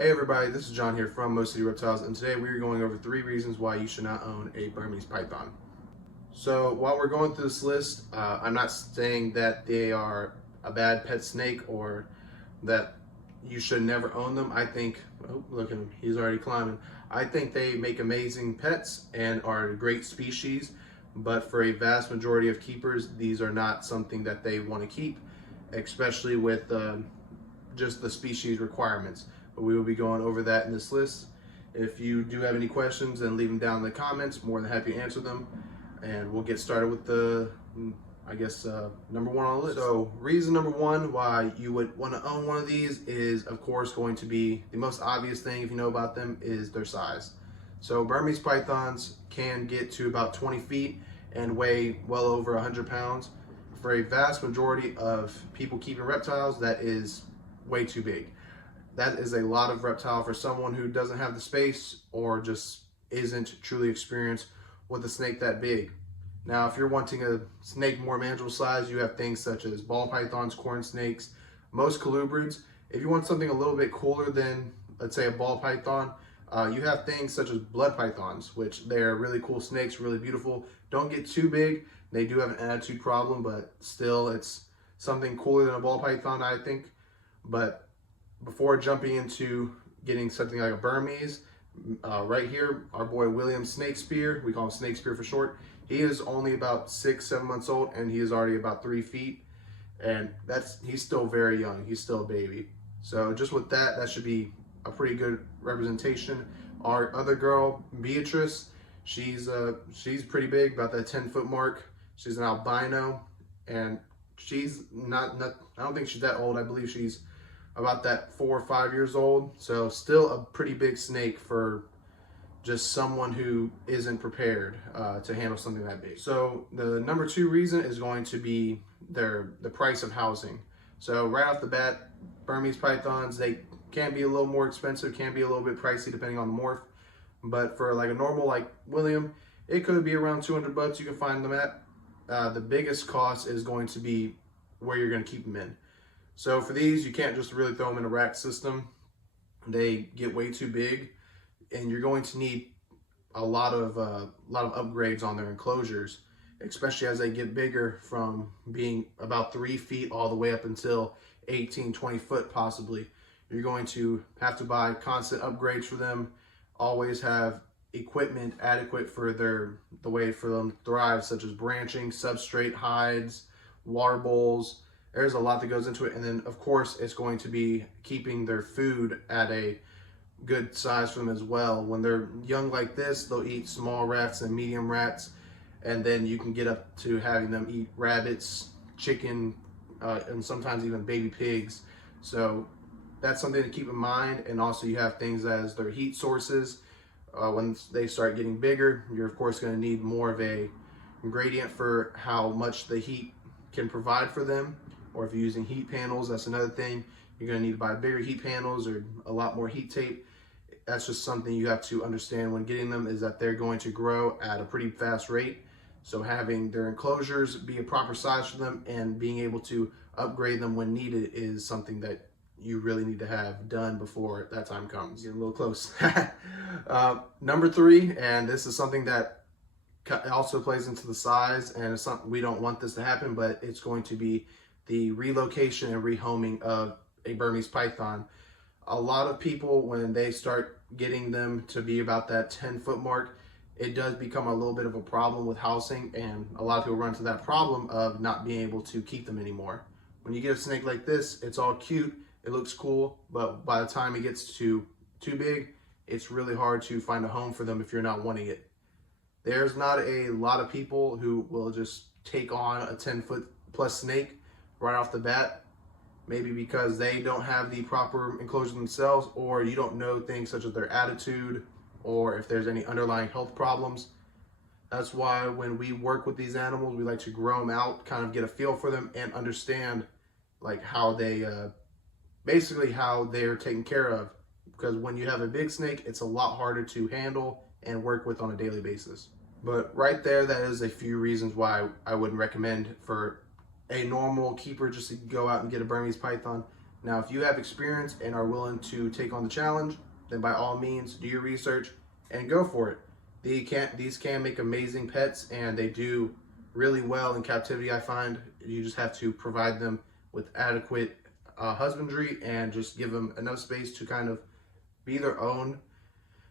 Hey everybody, this is John here from Mo City Reptiles, and today we are going over 3 reasons why you should not own a Burmese python. So while we're going through this list, I'm not saying that they are a bad pet snake or that you should never own them. I think, oh look at him, he's already climbing. I think they make amazing pets and are a great species, but for a vast majority of keepers, these are not something that they want to keep, especially with just the species requirements. But we will be going over that in this list. If you do have any questions, then leave them down in the comments. More than happy to answer them. And we'll get started with the, number one on the list. So reason number one why you would want to own one of these is, of course, going to be the most obvious thing if you know about them is their size. So Burmese pythons can get to about 20 feet and weigh well over 100 pounds. For a vast majority of people keeping reptiles, that is way too big. That is a lot of reptile for someone who doesn't have the space or just isn't truly experienced with a snake that big. Now, if you're wanting a snake more manageable size, you have things such as ball pythons, corn snakes, most colubrids. If you want something a little bit cooler than, let's say, a ball python, you have things such as blood pythons, which they're really cool snakes, really beautiful. Don't get too big. They do have an attitude problem, but still, it's something cooler than a ball python, I think. But before jumping into getting something like a Burmese, right here, our boy William Snakespear, we call him Snakespear for short, he is only about 6-7 months old and he is already about 3 feet. And he's still very young, he's still a baby. So just with that, that should be a pretty good representation. Our other girl, Beatrice, she's pretty big, about that 10-foot mark. She's an albino and she's not, I don't think she's that old. I believe she's about that 4 or 5 years old. So still a pretty big snake for just someone who isn't prepared to handle something that big. So the number 2 reason is going to be the price of housing. So right off the bat, Burmese pythons, they can be a little more expensive, can be a little bit pricey depending on the morph. But for like a normal like William, it could be around 200 bucks you can find them at. The biggest cost is going to be where you're going to keep them in. So for these, you can't just really throw them in a rack system. They get way too big, and you're going to need a lot of upgrades on their enclosures, especially as they get bigger, from being about 3 feet all the way up until 18, 20 foot possibly. You're going to have to buy constant upgrades for them, always have equipment adequate for the way for them to thrive, such as branching, substrate, hides, water bowls. There's a lot that goes into it. And then of course it's going to be keeping their food at a good size for them as well. When they're young like this, they'll eat small rats and medium rats, and then you can get up to having them eat rabbits, chicken, and sometimes even baby pigs. So that's something to keep in mind. And also you have things as their heat sources. When they start getting bigger, you're of course going to need more of a gradient for how much the heat can provide for them. Or if you're using heat panels, that's another thing. You're going to need to buy bigger heat panels or a lot more heat tape. That's just something you have to understand when getting them, is that they're going to grow at a pretty fast rate. So having their enclosures be a proper size for them and being able to upgrade them when needed is something that you really need to have done before that time comes. Getting a little close. Number 3, and this is something that also plays into the size, and it's something we don't want this to happen, but it's going to be the relocation and rehoming of a Burmese python. A lot of people, when they start getting them to be about that 10-foot mark, it does become a little bit of a problem with housing, and a lot of people run into that problem of not being able to keep them anymore. When you get a snake like this, it's all cute, it looks cool, but by the time it gets too big, it's really hard to find a home for them if you're not wanting it. There's not a lot of people who will just take on a 10-foot plus snake right off the bat, maybe because they don't have the proper enclosure themselves, or you don't know things such as their attitude, or if there's any underlying health problems. That's why when we work with these animals, we like to grow them out, kind of get a feel for them and understand like how they, basically how they're taken care of. Because when you have a big snake, it's a lot harder to handle and work with on a daily basis. But right there, that is a few reasons why I wouldn't recommend for a normal keeper just to go out and get a Burmese python. Now, if you have experience and are willing to take on the challenge, then by all means, do your research and go for it. These can make amazing pets, and they do really well in captivity, I find. You just have to provide them with adequate husbandry and just give them enough space to kind of be their own.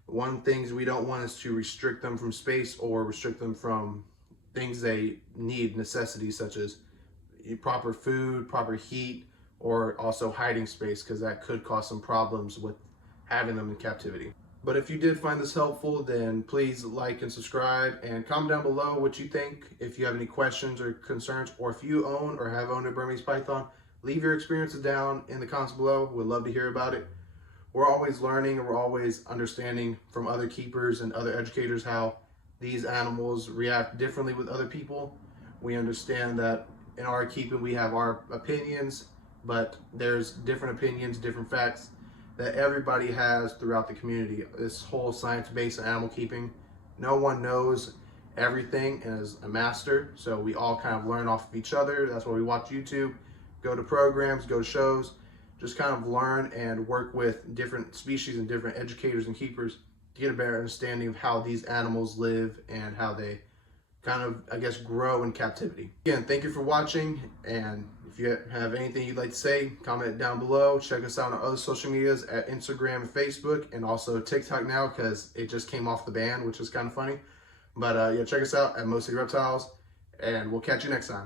One things we don't want is to restrict them from space or restrict them from things they need, necessities such as proper food, proper heat, or also hiding space, because that could cause some problems with having them in captivity. But if you did find this helpful, then please like and subscribe and comment down below what you think. If you have any questions or concerns, or if you own or have owned a Burmese python, leave your experiences down in the comments below. We'd love to hear about it. We're always learning and we're always understanding from other keepers and other educators how these animals react differently with other people. We understand that in our keeping we have our opinions, but there's different opinions, different facts that everybody has throughout the community. This whole science-based animal keeping, no one knows everything and is a master, so we all kind of learn off of each other. That's why we watch YouTube, go to programs, go to shows, just kind of learn and work with different species and different educators and keepers to get a better understanding of how these animals live and how they kind of, I guess, grow in captivity. Again, thank you for watching, and if you have anything you'd like to say, comment down below. Check us out on our other social medias at Instagram and Facebook, and also TikTok now, because it just came off the ban, which is kind of funny. But yeah, check us out at Mo City Reptiles, and we'll catch you next time.